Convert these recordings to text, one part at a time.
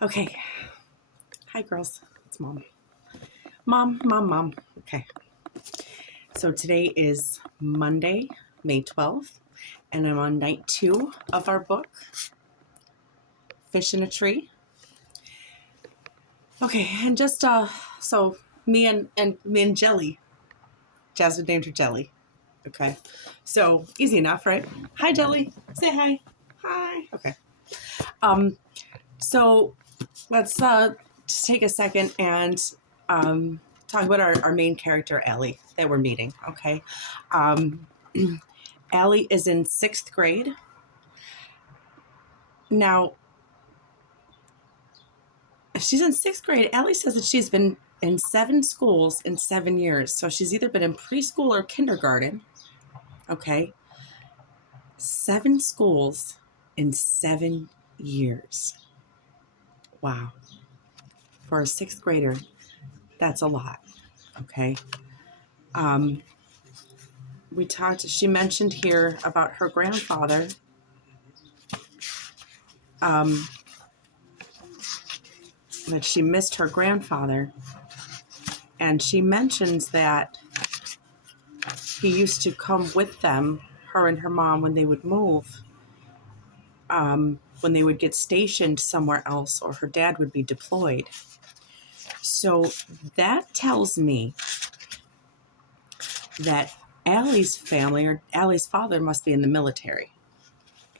Okay. Hi, girls. It's Mom. Mom. Okay. So today is Monday, May 12th, and I'm on night 2 of our book, Fish in a Tree. Okay, and just so me and Jelly, Jasmine named her Jelly. Okay, so easy enough, right? Hi, Jelly. Say hi. Hi. Okay. So let's just take a second and talk about our main character, Allie, that we're meeting. Okay. Allie is in 6th grade. Now, if she's in 6th grade, Allie says that she's been in 7 schools in 7 years. So she's either been in preschool or kindergarten. Okay. 7 schools in 7 years. Wow. For a 6th grader, that's a lot. Okay. She mentioned here about her grandfather. That she missed her grandfather. And she mentions that he used to come with them, her and her mom, when they would move, when they would get stationed somewhere else, or her dad would be deployed. So that tells me that Allie's family, or Allie's father, must be in the military.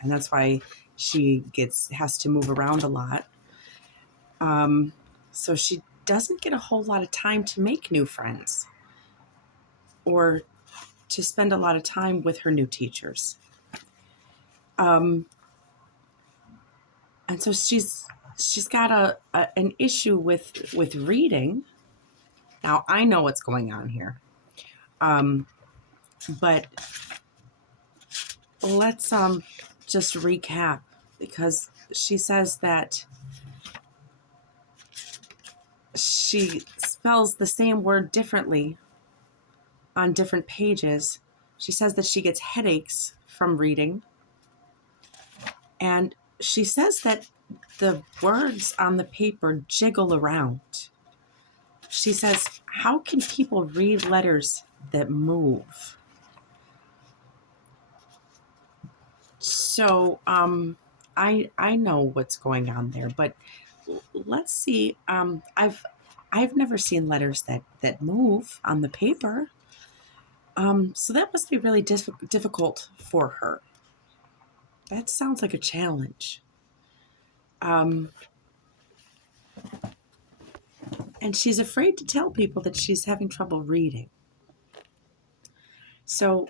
And that's why she has to move around a lot. So she doesn't get a whole lot of time to make new friends or to spend a lot of time with her new teachers. And so she's got an issue with reading. Now, I know what's going on here. But let's just recap, because she says that she spells the same word differently on different pages. She says that she gets headaches from reading. And she says that the words on the paper jiggle around. She says, how can people read letters that move? So I know what's going on there, but let's see. I've never seen letters that move on the paper. So that must be really difficult for her. That sounds like a challenge. And she's afraid to tell people that she's having trouble reading. So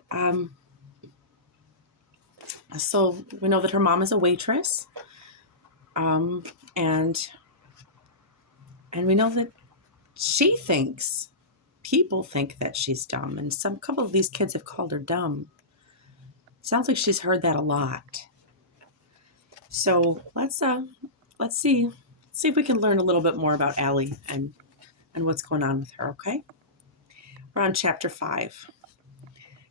we know that her mom is a waitress. And we know that people think that she's dumb, and couple of these kids have called her dumb. Sounds like she's heard that a lot. So let's see if we can learn a little bit more about Allie and what's going on with her. Okay, we're on chapter 5.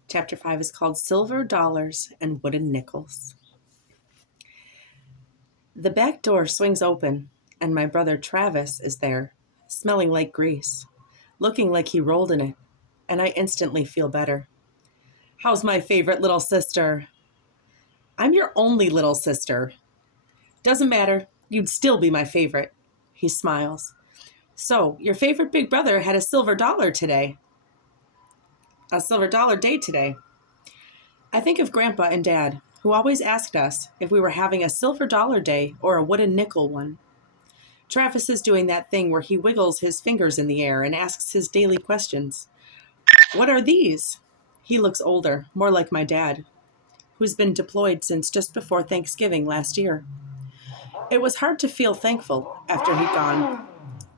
Chapter 5 is called Silver Dollars and Wooden Nickels. The back door swings open, and my brother Travis is there, smelling like grease, looking like he rolled in it, and I instantly feel better. How's my favorite little sister? I'm your only little sister. Doesn't matter, you'd still be my favorite. He smiles. So, your favorite big brother had a silver dollar today. A silver dollar day today. I think of Grandpa and Dad, who always asked us if we were having a silver dollar day or a wooden nickel one. Travis is doing that thing where he wiggles his fingers in the air and asks his daily questions. What are these? He looks older, more like my dad, who's been deployed since just before Thanksgiving last year. It was hard to feel thankful after he'd gone,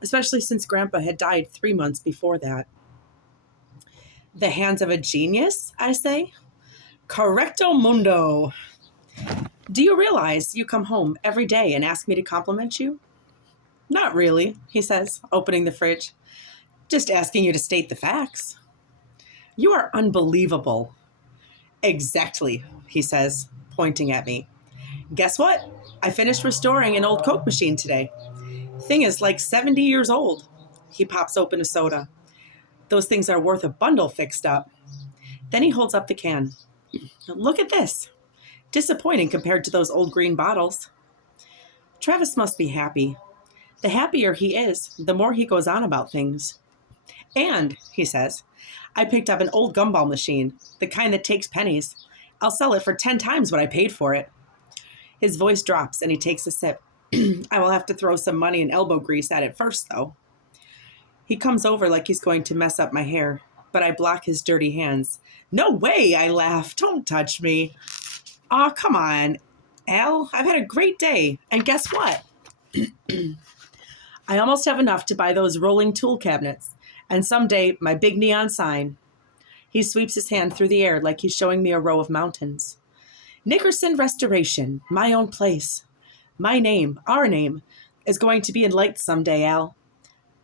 especially since Grandpa had died 3 months before that. The hands of a genius, I say? Correcto mundo. Do you realize you come home every day and ask me to compliment you? Not really, he says, opening the fridge. Just asking you to state the facts. You are unbelievable. Exactly, he says, pointing at me. Guess what? I finished restoring an old Coke machine today. Thing is like 70 years old. He pops open a soda. Those things are worth a bundle fixed up. Then he holds up the can. Look at this. Disappointing compared to those old green bottles. Travis must be happy. The happier he is, the more he goes on about things. And, he says, I picked up an old gumball machine, the kind that takes pennies. I'll sell it for 10 times what I paid for it. His voice drops and he takes a sip. I will have to throw some money and elbow grease at it first, though. He comes over like he's going to mess up my hair, but I block his dirty hands. No way, I laugh. Don't touch me. Aw, come on, Al. I've had a great day. And guess what? I almost have enough to buy those rolling tool cabinets. And someday, my big neon sign. He sweeps his hand through the air like he's showing me a row of mountains. Nickerson Restoration, my own place. My name, our name, is going to be in lights someday, Al.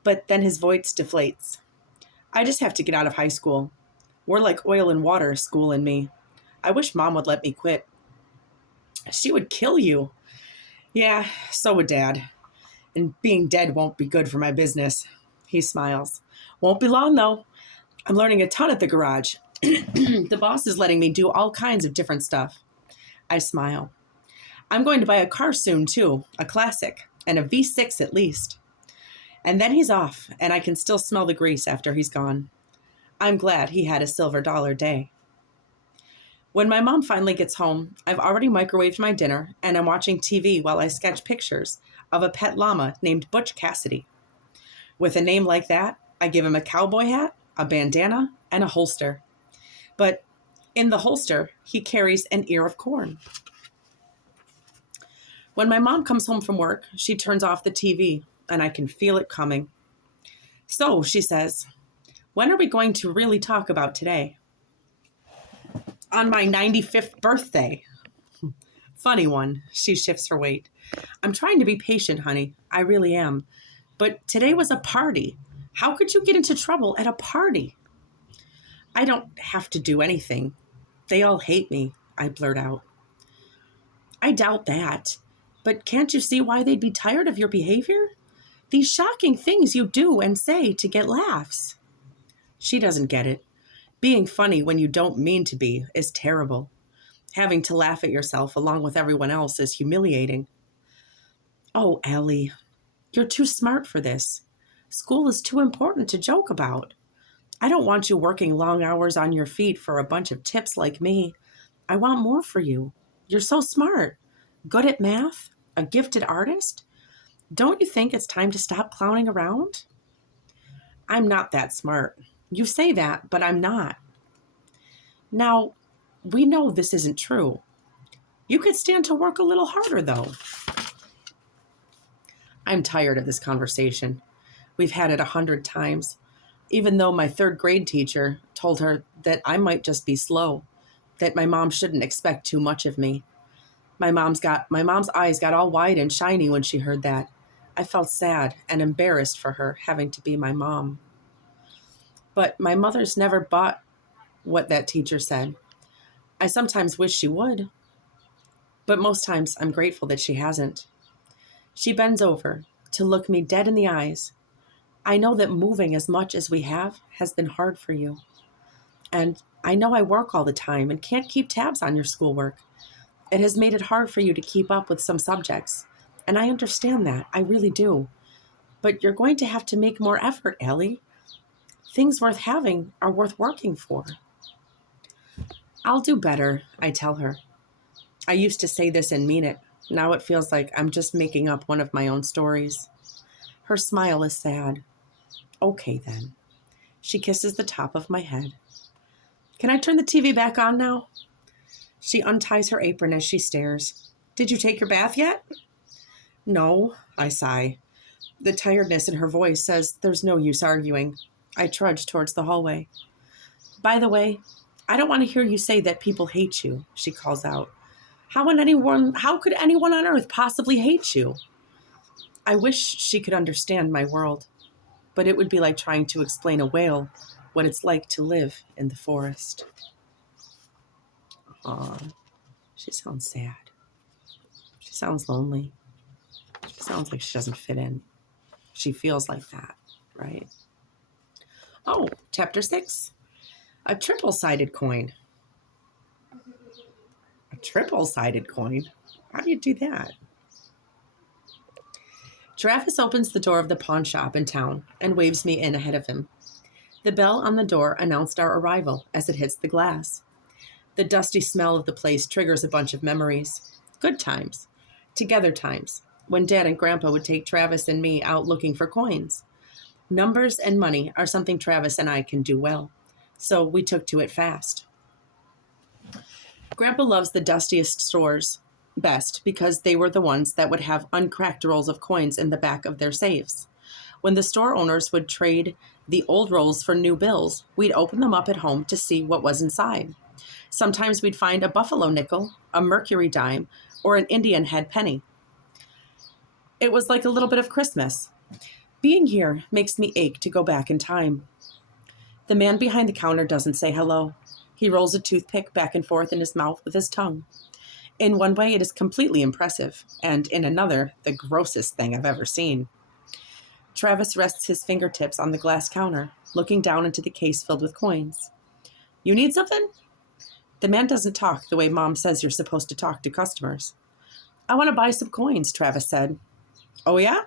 But then his voice deflates. I just have to get out of high school. We're like oil and water, school and me. I wish Mom would let me quit. She would kill you. Yeah, so would Dad. And being dead won't be good for my business. He smiles. Won't be long, though. I'm learning a ton at the garage. The boss is letting me do all kinds of different stuff. I smile. I'm going to buy a car soon, too. A classic. And a V6 at least. And then he's off, and I can still smell the grease after he's gone. I'm glad he had a silver dollar day. When my mom finally gets home, I've already microwaved my dinner, and I'm watching TV while I sketch pictures of a pet llama named Butch Cassidy. With a name like that, I give him a cowboy hat, a bandana, and a holster. But in the holster, he carries an ear of corn. When my mom comes home from work, she turns off the TV, and I can feel it coming. So, she says, when are we going to really talk about today? On my 95th birthday. Funny one. She shifts her weight. I'm trying to be patient, honey. I really am. But today was a party. How could you get into trouble at a party? I don't have to do anything. They all hate me, I blurt out. I doubt that. But can't you see why they'd be tired of your behavior? These shocking things you do and say to get laughs. She doesn't get it. Being funny when you don't mean to be is terrible. Having to laugh at yourself along with everyone else is humiliating. Oh, Allie, you're too smart for this. School is too important to joke about. I don't want you working long hours on your feet for a bunch of tips like me. I want more for you. You're so smart. Good at math. A gifted artist. Don't you think it's time to stop clowning around? I'm not that smart. You say that, but I'm not. Now, we know this isn't true. You could stand to work a little harder, though. I'm tired of this conversation. We've had it 100 times, even though my third grade teacher told her that I might just be slow, that my mom shouldn't expect too much of me. My mom's eyes got all wide and shiny when she heard that. I felt sad and embarrassed for her having to be my mom. But my mother's never bought what that teacher said. I sometimes wish she would, but most times I'm grateful that she hasn't. She bends over to look me dead in the eyes. I know that moving as much as we have has been hard for you. And I know I work all the time and can't keep tabs on your schoolwork. It has made it hard for you to keep up with some subjects. And I understand that. I really do. But you're going to have to make more effort, Ellie. Things worth having are worth working for. I'll do better, I tell her. I used to say this and mean it. Now it feels like I'm just making up one of my own stories. Her smile is sad. Okay, then. She kisses the top of my head. Can I turn the TV back on now? She unties her apron as she stares. Did you take your bath yet? No, I sigh. The tiredness in her voice says there's no use arguing. I trudge towards the hallway. By the way, I don't want to hear you say that people hate you, she calls out. How could anyone on earth possibly hate you? I wish she could understand my world, but it would be like trying to explain a whale what it's like to live in the forest. Aw, she sounds sad. She sounds lonely. She sounds like she doesn't fit in. She feels like that, right? Oh, chapter 6. A triple-sided coin. A triple-sided coin? How do you do that? Travis opens the door of the pawn shop in town and waves me in ahead of him. The bell on the door announced our arrival as it hits the glass. The dusty smell of the place triggers a bunch of memories. Good times. Together times, when Dad and Grandpa would take Travis and me out looking for coins. Numbers and money are something Travis and I can do well, so we took to it fast. Grandpa loves the dustiest stores best because they were the ones that would have uncracked rolls of coins in the back of their safes. When the store owners would trade the old rolls for new bills, we'd open them up at home to see what was inside. Sometimes we'd find a buffalo nickel, a mercury dime, or an Indian head penny. It was like a little bit of Christmas. Being here makes me ache to go back in time. The man behind the counter doesn't say hello. He rolls a toothpick back and forth in his mouth with his tongue. In one way, it is completely impressive, and in another, the grossest thing I've ever seen. Travis rests his fingertips on the glass counter, looking down into the case filled with coins. You need something? The man doesn't talk the way Mom says you're supposed to talk to customers. I want to buy some coins, Travis said. Oh, yeah?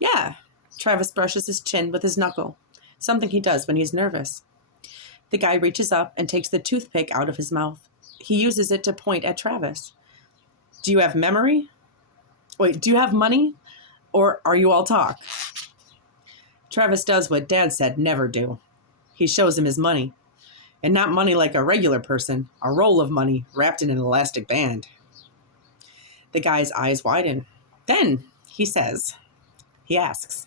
Yeah. Travis brushes his chin with his knuckle, something he does when he's nervous. The guy reaches up and takes the toothpick out of his mouth. He uses it to point at Travis. Do you have memory? Wait, do you have money? Or are you all talk? Travis does what Dad said never do. He shows him his money. And not money like a regular person, a roll of money wrapped in an elastic band. The guy's eyes widen. Then, he asks,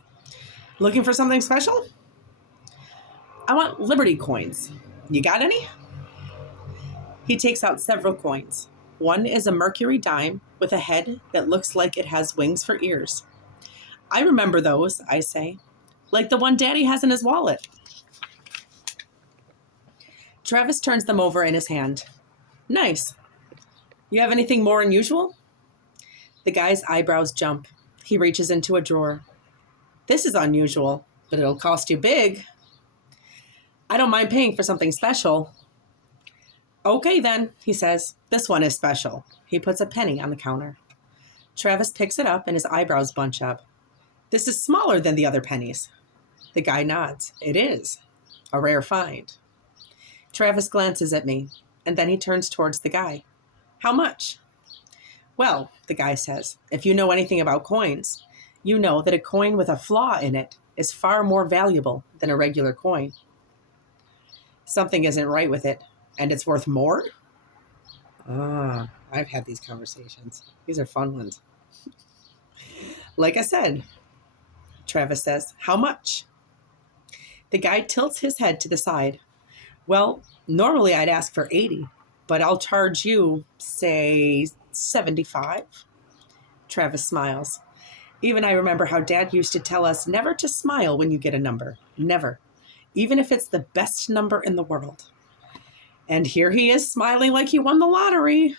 looking for something special? I want Liberty coins. You got any? He takes out several coins. One is a mercury dime with a head that looks like it has wings for ears. I remember those, I say, like the one Daddy has in his wallet. Travis turns them over in his hand. Nice. You have anything more unusual? The guy's eyebrows jump. He reaches into a drawer. This is unusual, but it'll cost you big. I don't mind paying for something special. Okay, then, he says. This one is special. He puts a penny on the counter. Travis picks it up and his eyebrows bunch up. This is smaller than the other pennies. The guy nods. It is. A rare find. Travis glances at me, and then he turns towards the guy. How much? Well, the guy says, if you know anything about coins, you know that a coin with a flaw in it is far more valuable than a regular coin. Something isn't right with it, and it's worth more? I've had these conversations. These are fun ones. Like I said, Travis says, how much? The guy tilts his head to the side. Well, normally I'd ask for 80, but I'll charge you, say, 75. Travis smiles. Even I remember how Dad used to tell us never to smile when you get a number. Never. Even if it's the best number in the world. And here he is smiling like he won the lottery.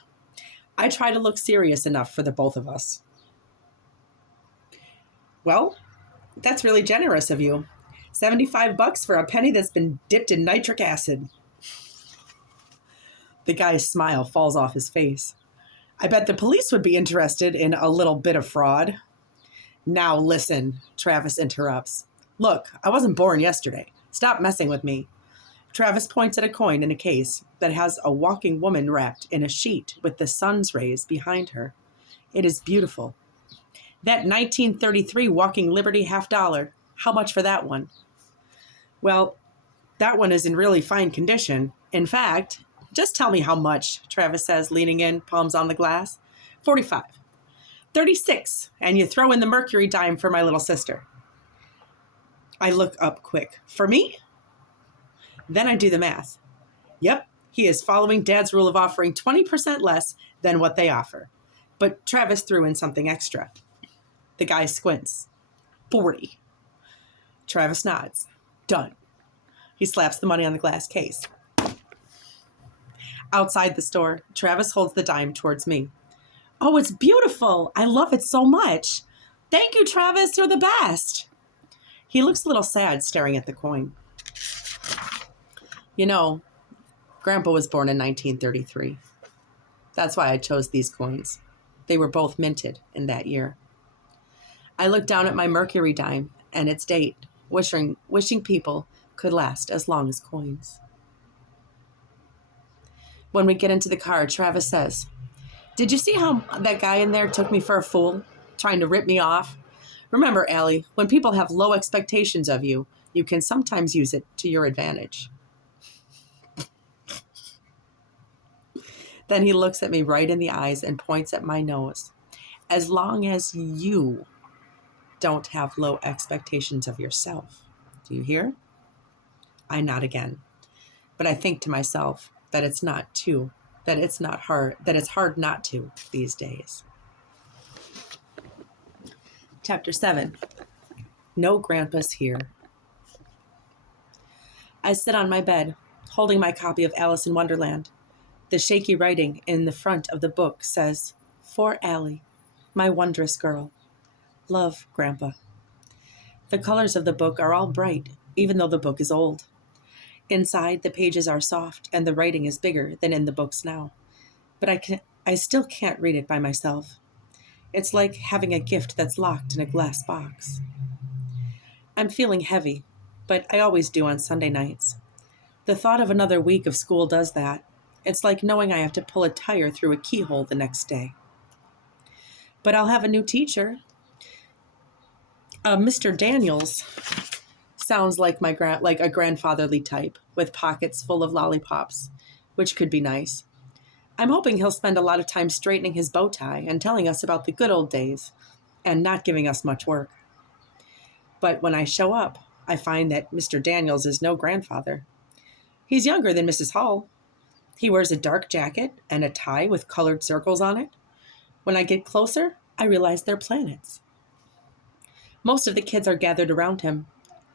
I try to look serious enough for the both of us. Well, that's really generous of you. $75 for a penny that's been dipped in nitric acid. The guy's smile falls off his face. I bet the police would be interested in a little bit of fraud. Now listen, Travis interrupts. Look, I wasn't born yesterday. Stop messing with me. Travis points at a coin in a case that has a walking woman wrapped in a sheet with the sun's rays behind her. It is beautiful. That 1933 Walking Liberty $50. How much for that one? Well, that one is in really fine condition. In fact, just tell me how much, Travis says, leaning in, palms on the glass. 45. 36, and you throw in the mercury dime for my little sister. I look up quick. For me? Then I do the math. Yep, he is following Dad's rule of offering 20% less than what they offer. But Travis threw in something extra. The guy squints. 40. Travis nods. Done. He slaps the money on the glass case. Outside the store, Travis holds the dime towards me. Oh, it's beautiful. I love it so much. Thank you, Travis. You're the best. He looks a little sad staring at the coin. You know, Grandpa was born in 1933. That's why I chose these coins. They were both minted in that year. I looked down at my mercury dime and its date, wishing people could last as long as coins. When we get into the car, Travis says, "Did you see how that guy in there took me for a fool, trying to rip me off? Remember, Allie, when people have low expectations of you, you can sometimes use it to your advantage." Then he looks at me right in the eyes and points at my nose. "As long as you don't have low expectations of yourself. Do you hear?" I nod again, but I think to myself that it's hard not to these days. Chapter 7. No Grandpa's Here. I sit on my bed, holding my copy of Alice in Wonderland. The shaky writing in the front of the book says, "For Allie, my wondrous girl. Love, Grandpa." The colors of the book are all bright, even though the book is old. Inside, the pages are soft and the writing is bigger than in the books now. But I still can't read it by myself. It's like having a gift that's locked in a glass box. I'm feeling heavy, but I always do on Sunday nights. The thought of another week of school does that. It's like knowing I have to pull a tire through a keyhole the next day. But I'll have a new teacher. Mr. Daniels sounds like a grandfatherly type with pockets full of lollipops, which could be nice. I'm hoping he'll spend a lot of time straightening his bow tie and telling us about the good old days and not giving us much work. But when I show up, I find that Mr. Daniels is no grandfather. He's younger than Mrs. Hall. He wears a dark jacket and a tie with colored circles on it. When I get closer, I realize they're planets. Most of the kids are gathered around him.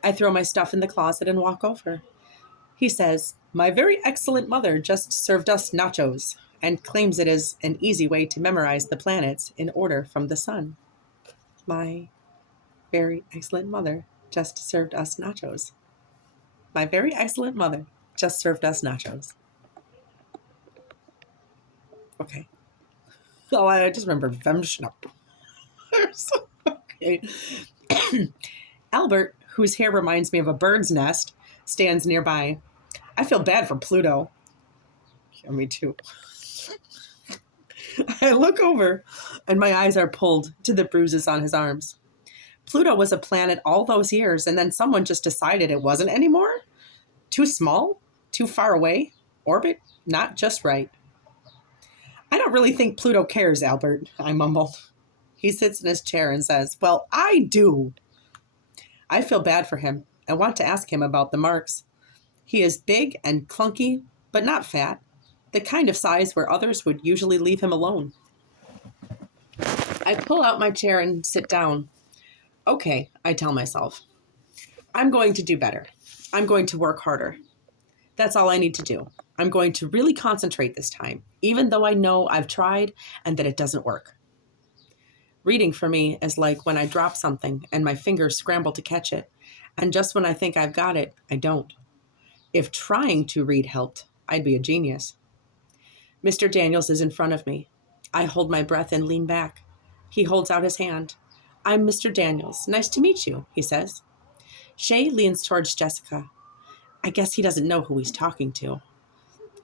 I throw my stuff in the closet and walk over. He says, "My very excellent mother just served us nachos," and claims it is an easy way to memorize the planets in order from the sun. My very excellent mother just served us nachos. My very excellent mother just served us nachos. Okay. Oh, I just remember Vemschnupp. Okay. Albert, whose hair reminds me of a bird's nest, stands nearby. I feel bad for Pluto. Yeah, me too. I look over, and my eyes are pulled to the bruises on his arms. Pluto was a planet all those years, and then someone just decided it wasn't anymore? Too small? Too far away? Orbit? Not just right. "I don't really think Pluto cares, Albert," I mumble. He sits in his chair and says, "Well, I do." I feel bad for him. I want to ask him about the marks. He is big and clunky, but not fat, the kind of size where others would usually leave him alone. I pull out my chair and sit down. Okay, I tell myself. I'm going to do better. I'm going to work harder. That's all I need to do. I'm going to really concentrate this time, even though I know I've tried and that it doesn't work. Reading for me is like when I drop something and my fingers scramble to catch it, and just when I think I've got it, I don't. If trying to read helped, I'd be a genius. Mr. Daniels is in front of me. I hold my breath and lean back. He holds out his hand. "I'm Mr. Daniels. Nice to meet you," he says. Shay leans towards Jessica. I guess he doesn't know who he's talking to.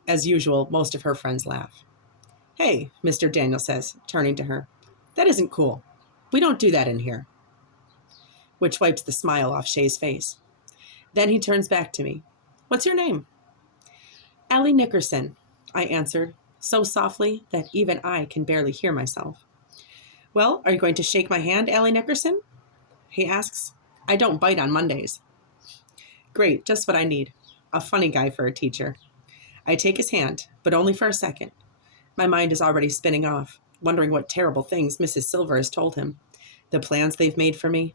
As usual, most of her friends laugh. "Hey," Mr. Daniels says, turning to her. "That isn't cool. We don't do that in here." Which wipes the smile off Shay's face. Then he turns back to me. "What's your name?" "Allie Nickerson," I answered, so softly that even I can barely hear myself. "Well, are you going to shake my hand, Allie Nickerson?" he asks. "I don't bite on Mondays." Great, just what I need. A funny guy for a teacher. I take his hand, but only for a second. My mind is already spinning off, wondering what terrible things Mrs. Silver has told him. The plans they've made for me.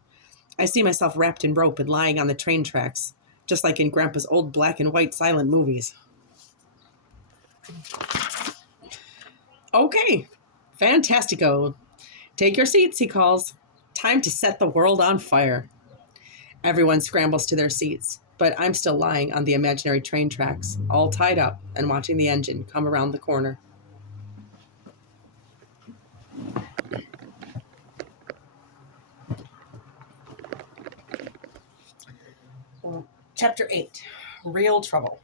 I see myself wrapped in rope and lying on the train tracks, just like in Grandpa's old black and white silent movies. "Okay, fantastico. Take your seats," he calls. Time to set the world on fire. Everyone scrambles to their seats, but I'm still lying on the imaginary train tracks, all tied up and watching the engine come around the corner. Chapter 8, Real Trouble.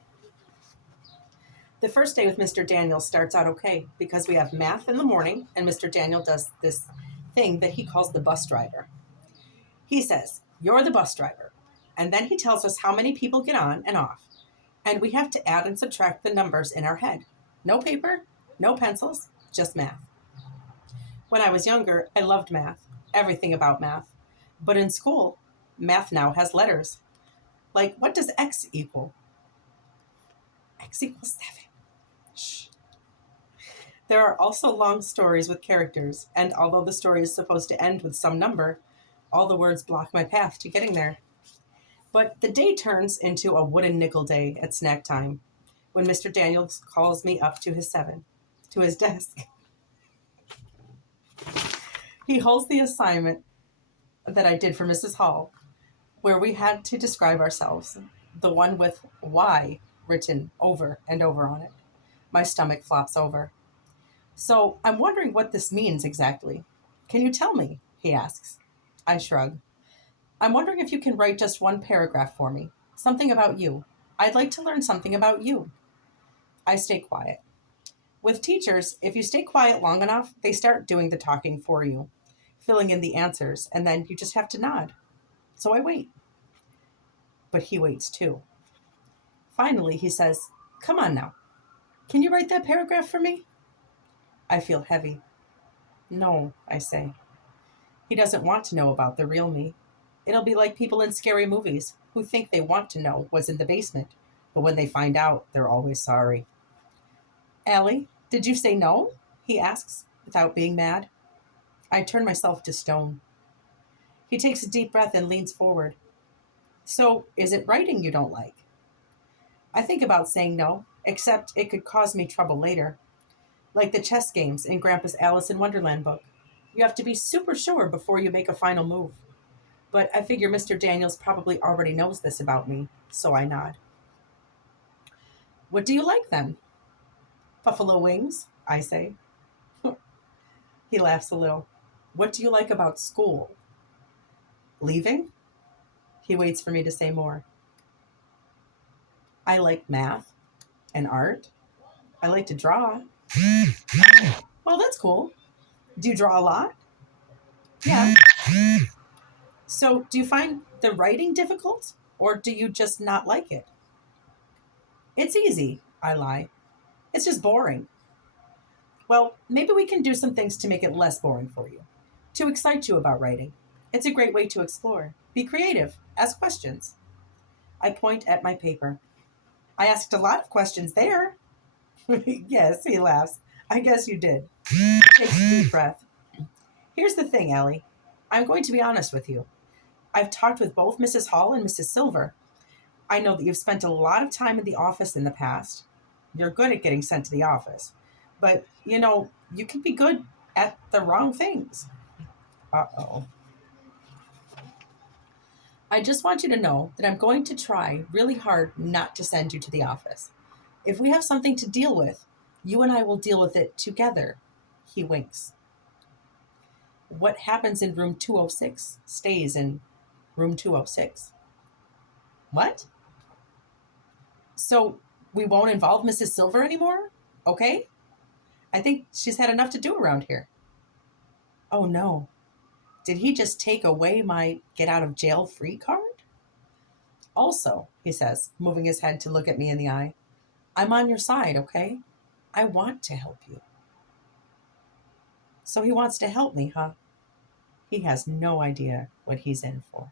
The first day with Mr. Daniel starts out okay because we have math in the morning and Mr. Daniel does this thing that he calls the bus driver. He says, "You're the bus driver." And then he tells us how many people get on and off. And we have to add and subtract the numbers in our head. No paper, no pencils, just math. When I was younger, I loved math, everything about math. But in school, math now has letters. Like, what does X equal? X equals 7. Shh. There are also long stories with characters, and although the story is supposed to end with some number, all the words block my path to getting there. But the day turns into a wooden nickel day at snack time, when Mr. Daniels calls me up to his desk. He holds the assignment that I did for Mrs. Hall, where we had to describe ourselves, the one with "Y" written over and over on it. My stomach flops over. "So I'm wondering what this means exactly. Can you tell me?" he asks. I shrug. "I'm wondering if you can write just one paragraph for me. Something about you. I'd like to learn something about you." I stay quiet. With teachers, if you stay quiet long enough, they start doing the talking for you, filling in the answers, and then you just have to nod. So I wait. But he waits too. Finally, he says, "Come on now. Can you write that paragraph for me?" I feel heavy. "No," I say. He doesn't want to know about the real me. It'll be like people in scary movies who think they want to know what's in the basement, but when they find out, they're always sorry. "Allie, did you say no?" he asks, without being mad. I turn myself to stone. He takes a deep breath and leans forward. "So, is it writing you don't like?" I think about saying no, except it could cause me trouble later. Like the chess games in Grandpa's Alice in Wonderland book. You have to be super sure before you make a final move. But I figure Mr. Daniels probably already knows this about me, so I nod. "What do you like then?" "Buffalo wings," I say. He laughs a little. "What do you like about school?" "Leaving?" He waits for me to say more. "I like math and art. I like to draw." "Well, that's cool. Do you draw a lot?" "Yeah." "So, do you find the writing difficult, or do you just not like it?" "It's easy," I lie. "It's just boring." "Well, maybe we can do some things to make it less boring for you, to excite you about writing. It's a great way to explore. Be creative. Ask questions." I point at my paper. "I asked a lot of questions there." "Yes," he laughs. "I guess you did." Takes a deep breath. "Here's the thing, Allie. I'm going to be honest with you. I've talked with both Mrs. Hall and Mrs. Silver. I know that you've spent a lot of time in the office in the past. You're good at getting sent to the office. But, you can be good at the wrong things." Uh-oh. "I just want you to know that I'm going to try really hard not to send you to the office. If we have something to deal with, you and I will deal with it together." He winks. "What happens in room 206 stays in room 206. "What? So we won't involve Mrs. Silver anymore? Okay? I think she's had enough to do around here." "Oh no. Did he just take away my get out of jail free card?" "Also," he says, moving his head to look at me in the eye, "I'm on your side, okay? I want to help you." So he wants to help me, huh? He has no idea what he's in for.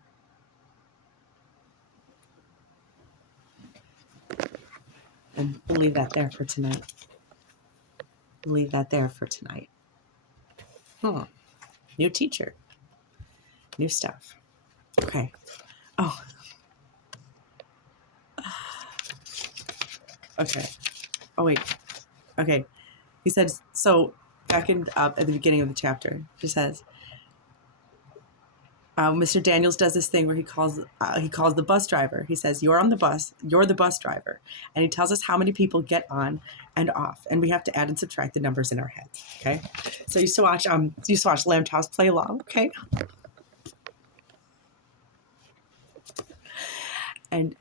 And we'll leave that there for tonight. New teacher. New stuff. Okay. Oh. Okay. Oh, wait. Okay. He said, so back in at the beginning of the chapter, he says, Mr. Daniels does this thing where he calls the bus driver. He says, "You're on the bus. You're the bus driver," and he tells us how many people get on and off, and we have to add and subtract the numbers in our heads. Okay, so you used to watch Lamb Toss play along. Okay, and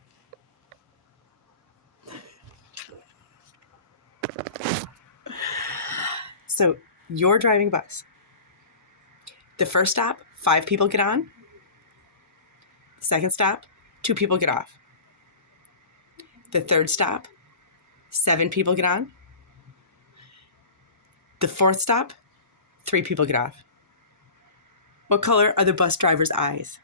so you're driving bus. The first stop, 5 people get on. The second stop, 2 people get off. The third stop, 7 people get on. The fourth stop, 3 people get off. What color are the bus driver's eyes?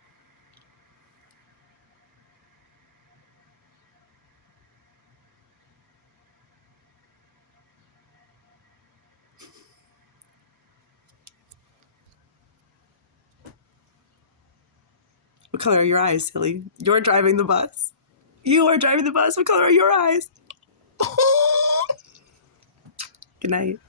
What color are your eyes, silly? You're driving the bus. You are driving the bus. What color are your eyes? Good night.